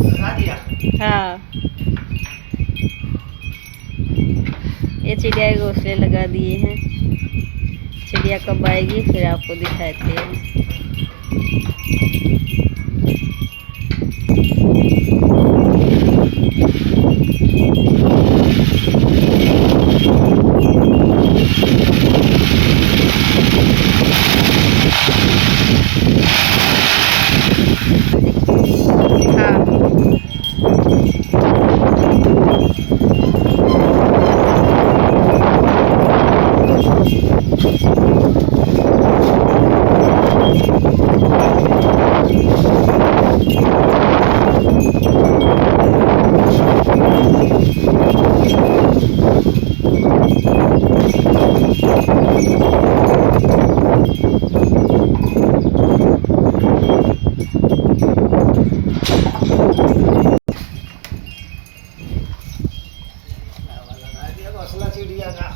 लगा दिया। हाँ, ये चिड़िया के घोंसले लगा दिए हैं। चिड़िया कब आएगी फिर आपको दिखाते हैं। हाँ, लगा दिया घोंसला चिड़िया का।